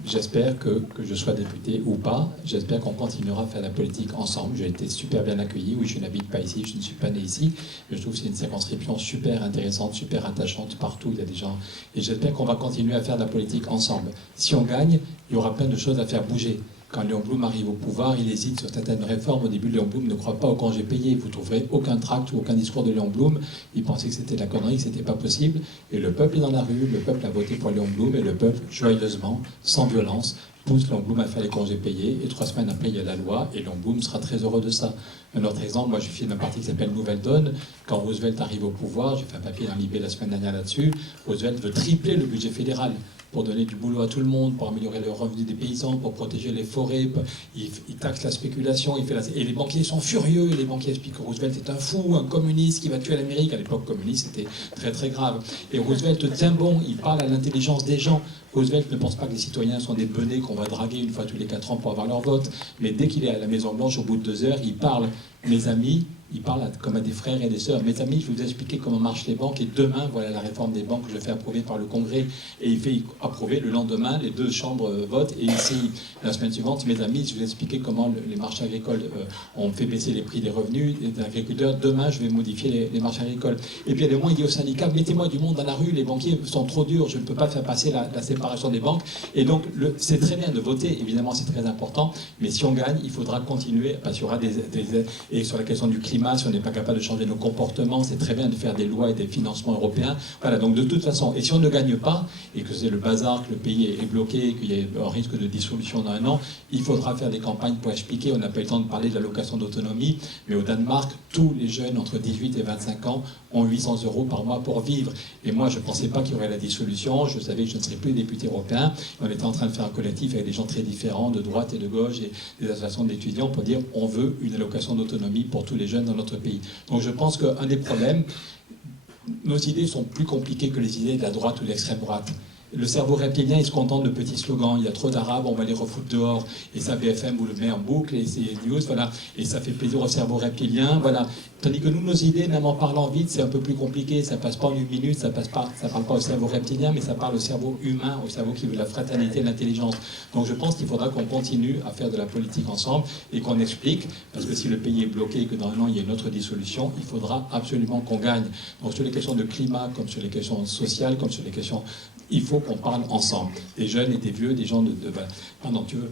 j'espère que je sois député ou pas, j'espère qu'on continuera à faire la politique ensemble. J'ai été super bien accueilli. Oui, je n'habite pas ici, je ne suis pas né ici. Mais je trouve que c'est une circonscription super intéressante, super attachante. Partout, il y a des gens. Et j'espère qu'on va continuer à faire de la politique ensemble. Si on gagne, il y aura plein de choses à faire bouger. Quand Léon Blum arrive au pouvoir, il hésite sur certaines réformes. Au début, Léon Blum ne croit pas au congé payé. Vous ne trouverez aucun tract ou aucun discours de Léon Blum. Il pensait que c'était de la connerie, que ce n'était pas possible. Et le peuple est dans la rue, le peuple a voté pour Léon Blum, et le peuple, joyeusement, sans violence, pousse Léon Blum à faire les congés payés. Et 3 semaines après, il y a la loi, et Léon Blum sera très heureux de ça. Un autre exemple, moi je suis d'un parti qui s'appelle Nouvelle Donne. Quand Roosevelt arrive au pouvoir, j'ai fait un papier dans l'IB la semaine dernière là-dessus, Roosevelt veut tripler le budget fédéral pour donner du boulot à tout le monde, pour améliorer le revenu des paysans, pour protéger les forêts. Il taxe la spéculation, et les banquiers sont furieux. Les banquiers expliquent que Roosevelt est un fou, un communiste qui va tuer l'Amérique. À l'époque, communiste, c'était très très grave. Et Roosevelt tient bon, il parle à l'intelligence des gens. Roosevelt ne pense pas que les citoyens sont des benets qu'on va draguer une fois tous les 4 ans pour avoir leur vote. Mais dès qu'il est à la Maison-Blanche, au bout de 2 heures, il parle, mes amis, il parle comme à des frères et des sœurs. Mes amis, je vais vous expliquer comment marchent les banques. Et demain, voilà la réforme des banques que je fais approuver par le Congrès. Et il fait approuver le lendemain, les 2 chambres votent. Et ici, la semaine suivante, mes amis, je vais vous expliquer comment les marchés agricoles ont fait baisser les prix des revenus des agriculteurs. Demain, je vais modifier les marchés agricoles. Et puis, à un moment, il dit aux syndicats, mettez-moi du monde dans la rue, les banquiers sont trop durs, je ne peux pas faire passer la séparation des banques. Et donc, c'est très bien de voter, évidemment, c'est très important. Mais si on gagne, il faudra continuer, parce qu'il y aura et sur la question du climat, si on n'est pas capable de changer nos comportements, c'est très bien de faire des lois et des financements européens. Voilà, donc de toute façon, et si on ne gagne pas, et que c'est le bazar, que le pays est bloqué, qu'il y a un risque de dissolution dans 1 an, il faudra faire des campagnes pour expliquer. On n'a pas eu le temps de parler de l'allocation d'autonomie, mais au Danemark, tous les jeunes entre 18 et 25 ans ont 800 € par mois pour vivre. Et moi, je ne pensais pas qu'il y aurait la dissolution, je savais que je ne serais plus député européen. On était en train de faire un collectif avec des gens très différents, de droite et de gauche, et des associations d'étudiants, pour dire on veut une allocation d'autonomie pour tous les jeunes dans notre pays. Donc je pense qu'un des problèmes, nos idées sont plus compliquées que les idées de la droite ou de l'extrême droite. Le cerveau reptilien, il se contente de petits slogans. Il y a trop d'Arabes, on va les refoutre dehors. Et ça, BFM vous le met en boucle, et c'est news, voilà. Et ça fait plaisir au cerveau reptilien, voilà. Tandis que nous, nos idées, même en parlant vite, c'est un peu plus compliqué. Ça passe pas en 1 minute, ça parle pas au cerveau reptilien, mais ça parle au cerveau humain, au cerveau qui veut la fraternité et l'intelligence. Donc je pense qu'il faudra qu'on continue à faire de la politique ensemble et qu'on explique, parce que si le pays est bloqué et que dans 1 an, il y a une autre dissolution, il faudra absolument qu'on gagne. Donc sur les questions de climat, comme sur les questions sociales, comme sur les questions... Il faut qu'on parle ensemble, des jeunes et des vieux, des gens pardon, tu veux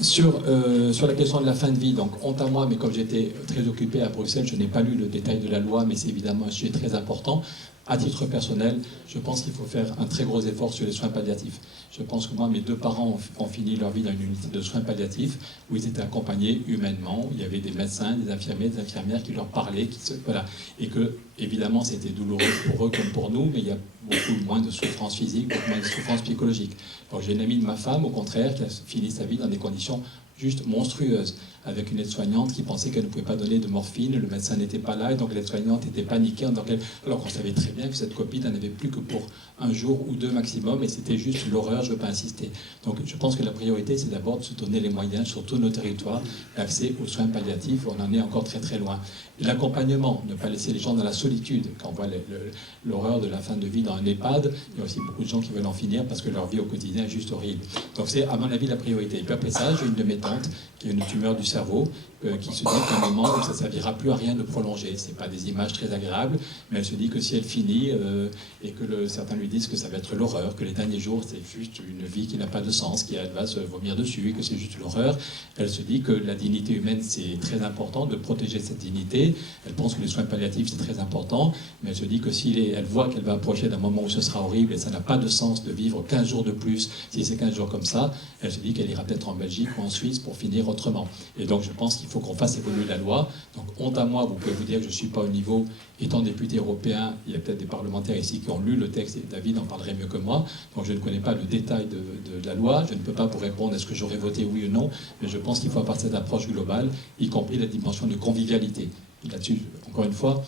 sur la question de la fin de vie, donc honte à moi, mais comme j'étais très occupé à Bruxelles, je n'ai pas lu le détail de la loi, mais c'est évidemment un sujet très important. À titre personnel, je pense qu'il faut faire un très gros effort sur les soins palliatifs. Je pense que moi, mes 2 parents ont fini leur vie dans une unité de soins palliatifs où ils étaient accompagnés humainement. Il y avait des médecins, des infirmiers, des infirmières qui leur parlaient, voilà. Et que, évidemment, c'était douloureux pour eux comme pour nous, mais il y a beaucoup moins de souffrance physique, beaucoup moins de souffrance psychologique. Alors, j'ai une amie de ma femme, au contraire, qui a fini sa vie dans des conditions juste monstrueuses, avec une aide-soignante qui pensait qu'elle ne pouvait pas donner de morphine, le médecin n'était pas là, et donc l'aide-soignante était paniquée, alors qu'on savait très bien que cette copine n'en avait plus que pour 1 jour ou 2 maximum, et c'était juste l'horreur, je ne veux pas insister. Donc je pense que la priorité, c'est d'abord de se donner les moyens sur tous nos territoires, l'accès aux soins palliatifs, on en est encore très très loin. L'accompagnement, ne pas laisser les gens dans la solitude, quand on voit l'horreur de la fin de vie dans un EHPAD, il y a aussi beaucoup de gens qui veulent en finir parce que leur vie au quotidien est juste horrible. Donc c'est, à mon avis, la priorité. Et puis après ça, j'ai une de mes tantes qui a une tumeur du cerveau, qui se dit qu'à un moment où ça ne servira plus à rien de prolonger. Ce n'est pas des images très agréables, mais elle se dit que si elle finit, et que certains lui disent que ça va être l'horreur, que les derniers jours, c'est juste une vie qui n'a pas de sens, qu'elle va se vomir dessus, et que c'est juste l'horreur, elle se dit que la dignité humaine, c'est très important, de protéger cette dignité. Elle pense que les soins palliatifs, c'est très important, mais elle se dit que si elle voit qu'elle va approcher d'un moment où ce sera horrible, et ça n'a pas de sens de vivre 15 jours de plus, si c'est 15 jours comme ça, elle se dit qu'elle ira peut-être en Belgique ou en Suisse pour finir autrement. Et donc je pense qu'il faut qu'on fasse évoluer la loi. Donc, honte à moi, vous pouvez vous dire que je ne suis pas au niveau. Étant député européen, il y a peut-être des parlementaires ici qui ont lu le texte, et David en parlerait mieux que moi. Donc, je ne connais pas le détail de la loi. Je ne peux pas vous répondre est-ce que j'aurais voté oui ou non, mais je pense qu'il faut avoir cette approche globale, y compris la dimension de convivialité. Là-dessus, encore une fois,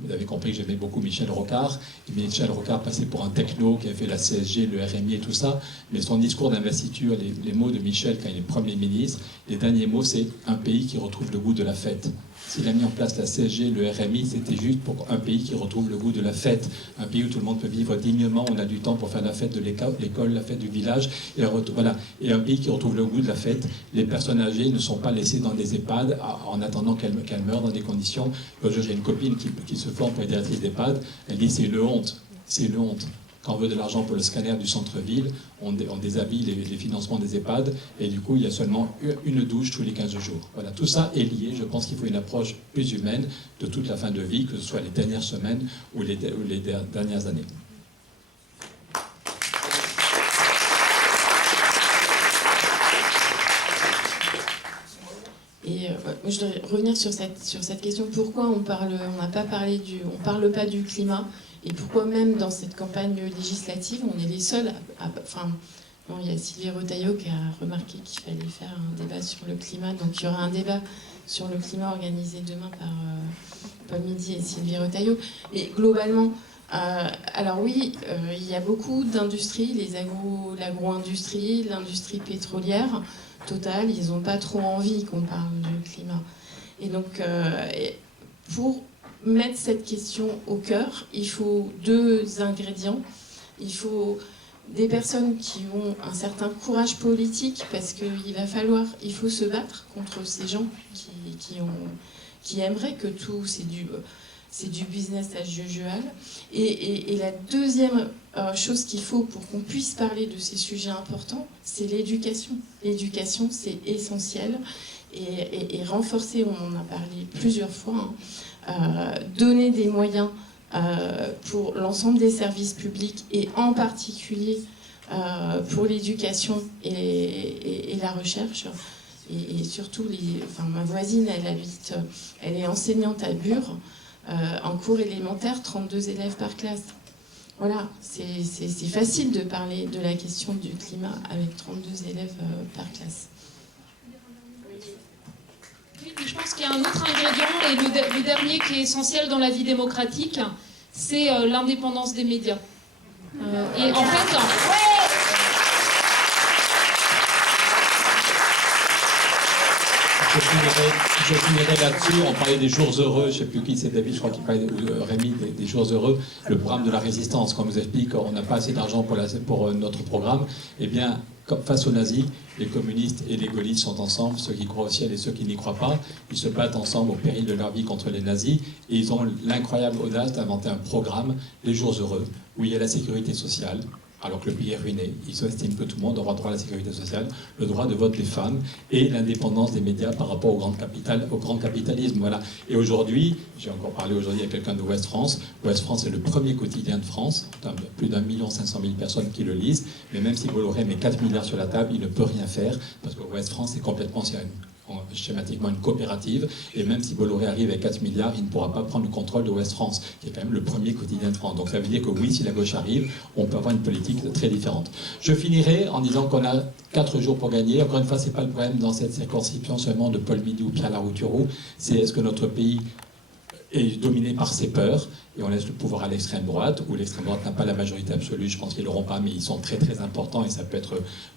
vous avez compris que j'aimais beaucoup Michel Rocard. Et Michel Rocard passait pour un techno qui avait fait la CSG, le RMI et tout ça. Mais son discours d'investiture, les mots de Michel quand il est Premier ministre, les derniers mots, c'est un pays qui retrouve le goût de la fête. S'il a mis en place la CSG, le RMI, c'était juste pour un pays qui retrouve le goût de la fête. Un pays où tout le monde peut vivre dignement, on a du temps pour faire la fête de l'école, la fête du village. Voilà. Et un pays qui retrouve le goût de la fête. Les personnes âgées ne sont pas laissées dans des EHPAD en attendant qu'elles meurent dans des conditions. J'ai une copine qui se forme pour être directrice d'EHPAD. Elle dit c'est une honte. C'est une honte. Quand on veut de l'argent pour le scanner du centre-ville, on déshabille les financements des EHPAD, et du coup, il y a seulement une douche tous les 15 jours. Voilà, tout ça est lié. Je pense qu'il faut une approche plus humaine de toute la fin de vie, que ce soit les dernières semaines ou les dernières années. Et je voudrais revenir sur cette question. Pourquoi on parle pas du climat? Et pourquoi même dans cette campagne législative, on est les seuls il y a Sylvie Retailleau qui a remarqué qu'il fallait faire un débat sur le climat. Donc il y aura un débat sur le climat organisé demain par Paul Midi et Sylvie Retailleau. Et globalement, alors oui, il y a beaucoup d'industries, l'agro-industrie, l'industrie pétrolière, Total, ils n'ont pas trop envie qu'on parle du climat. Et donc, pour mettre cette question au cœur, il faut deux ingrédients. Il faut des personnes qui ont un certain courage politique, parce il faut se battre contre ces gens qui aimeraient que tout, c'est du business as usual. Et la deuxième chose qu'il faut pour qu'on puisse parler de ces sujets importants, c'est l'éducation. L'éducation, c'est essentiel. Et renforcer, on en a parlé plusieurs fois, donner des moyens pour l'ensemble des services publics, et en particulier pour l'éducation et la recherche. Et surtout, ma voisine, elle est enseignante à Bure. En cours élémentaire, 32 élèves par classe. Voilà, c'est facile de parler de la question du climat avec 32 élèves par classe. Oui, je pense qu'il y a un autre ingrédient, et le dernier qui est essentiel dans la vie démocratique, c'est l'indépendance des médias. Et en fait... Je finirai là-dessus. On parlait des jours heureux. Je ne sais plus qui c'est, David, je crois qu'il parlait, ou Rémi, des jours heureux. Le programme de la résistance, quand on nous explique qu'on n'a pas assez d'argent pour notre programme, eh bien, face aux nazis, les communistes et les gaullistes sont ensemble, ceux qui croient au ciel et ceux qui n'y croient pas. Ils se battent ensemble au péril de leur vie contre les nazis, et ils ont l'incroyable audace d'inventer un programme, les jours heureux, où il y a la sécurité sociale, alors que le pays est ruiné. Ils estiment que tout le monde aura droit à la sécurité sociale, le droit de vote des femmes et l'indépendance des médias par rapport au grand capitalisme. Voilà. Et aujourd'hui, j'ai encore parlé aujourd'hui à quelqu'un de Ouest France. Ouest France est le premier quotidien de France, plus d'1 500 000 personnes qui le lisent, mais même si Bolloré met 4 milliards sur la table, il ne peut rien faire, parce que Ouest France est complètement schématiquement une coopérative, et même si Bolloré arrive avec 4 milliards, il ne pourra pas prendre le contrôle de Ouest France, qui est quand même le premier quotidien de France. Donc ça veut dire que oui, si la gauche arrive, on peut avoir une politique très différente. Je finirai en disant qu'on a 4 jours pour gagner. Encore une fois, ce n'est pas le problème dans cette circonscription seulement de Paul Midi ou Pierre Larouturou, c'est est-ce que notre pays est dominé par ses peurs, et on laisse le pouvoir à l'extrême droite, où l'extrême droite n'a pas la majorité absolue, je pense qu'ils ne l'auront pas, mais ils sont très très importants et ça peut être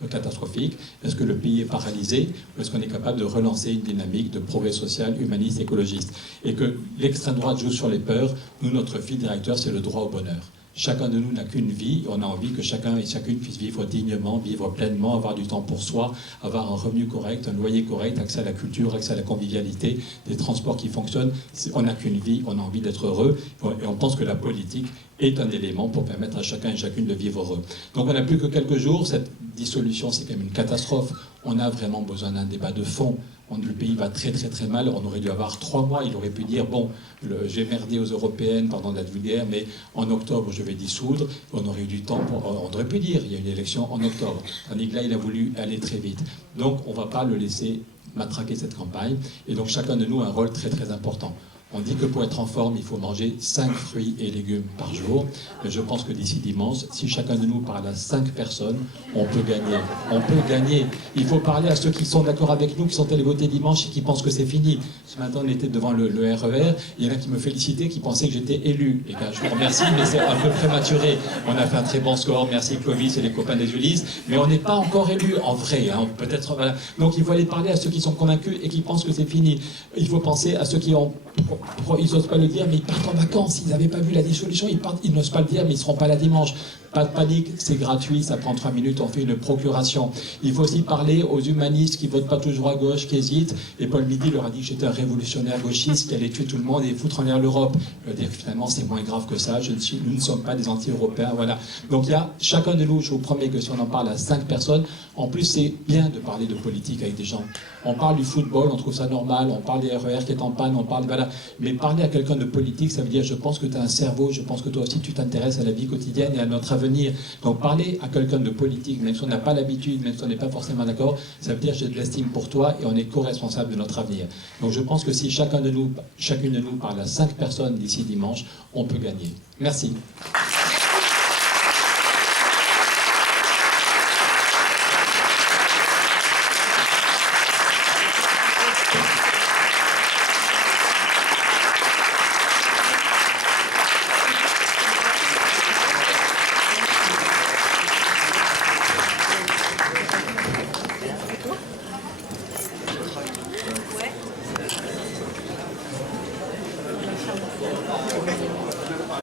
catastrophique. Est-ce que le pays est paralysé, ou est-ce qu'on est capable de relancer une dynamique de progrès social, humaniste, écologiste? Et que l'extrême droite joue sur les peurs, nous, notre fil directeur, c'est le droit au bonheur. Chacun de nous n'a qu'une vie, on a envie que chacun et chacune puisse vivre dignement, vivre pleinement, avoir du temps pour soi, avoir un revenu correct, un loyer correct, accès à la culture, accès à la convivialité, des transports qui fonctionnent. On n'a qu'une vie, on a envie d'être heureux, et on pense que la politique est un élément pour permettre à chacun et chacune de vivre heureux. Donc on n'a plus que quelques jours, cette dissolution c'est quand même une catastrophe, on a vraiment besoin d'un débat de fond. Le pays va très très très mal, on aurait dû avoir 3 mois, il aurait pu dire, bon, j'ai merdé aux européennes, pardon d'être vulgaire, mais en octobre je vais dissoudre, on aurait eu du temps, on aurait pu dire, il y a une élection en octobre, tandis que là il a voulu aller très vite. Donc on ne va pas le laisser matraquer cette campagne. Et donc chacun de nous a un rôle très très important. On dit que pour être en forme, il faut manger 5 fruits et légumes par jour. Mais je pense que d'ici dimanche, si chacun de nous parle à 5 personnes, on peut gagner. On peut gagner. Il faut parler à ceux qui sont d'accord avec nous, qui sont allés voter dimanche et qui pensent que c'est fini. Ce matin, on était devant le RER. Il y en a qui me félicitaient, qui pensaient que j'étais élu. Les gars, je vous remercie, mais c'est un peu prématuré. On a fait un très bon score. Merci Clovis et les copains des Ulysses. Mais on n'est pas encore élu en vrai. Hein. Peut-être. Voilà. Donc il faut aller parler à ceux qui sont convaincus et qui pensent que c'est fini. Il faut penser à ceux qui ont... Ils n'osent pas le dire, mais ils partent en vacances. Ils n'avaient pas vu la dissolution, ils n'osent pas le dire, mais ils ne seront pas là dimanche. Pas de panique, c'est gratuit, ça prend 3 minutes, on fait une procuration. Il faut aussi parler aux humanistes qui ne votent pas toujours à gauche, qui hésitent. Et Paul Midi leur a dit que j'étais un révolutionnaire gauchiste qui allait tuer tout le monde et foutre en l'air l'Europe. Je veux dire que finalement, c'est moins grave que ça. Nous ne sommes pas des anti-européens. Voilà. Donc il y a chacun de nous, je vous promets que si on en parle à 5 personnes, en plus c'est bien de parler de politique avec des gens. On parle du football, on trouve ça normal, on parle des RER qui est en panne, on parle... Voilà. Mais parler à quelqu'un de politique, ça veut dire je pense que tu as un cerveau, je pense que toi aussi tu t'intéresses à la vie quotidienne et à notre avenir. Donc parler à quelqu'un de politique, même si on n'a pas l'habitude, même si on n'est pas forcément d'accord, ça veut dire j'ai de l'estime pour toi et on est co-responsable de notre avenir. Donc je pense que si chacune de nous parle à 5 personnes d'ici dimanche, on peut gagner. Merci.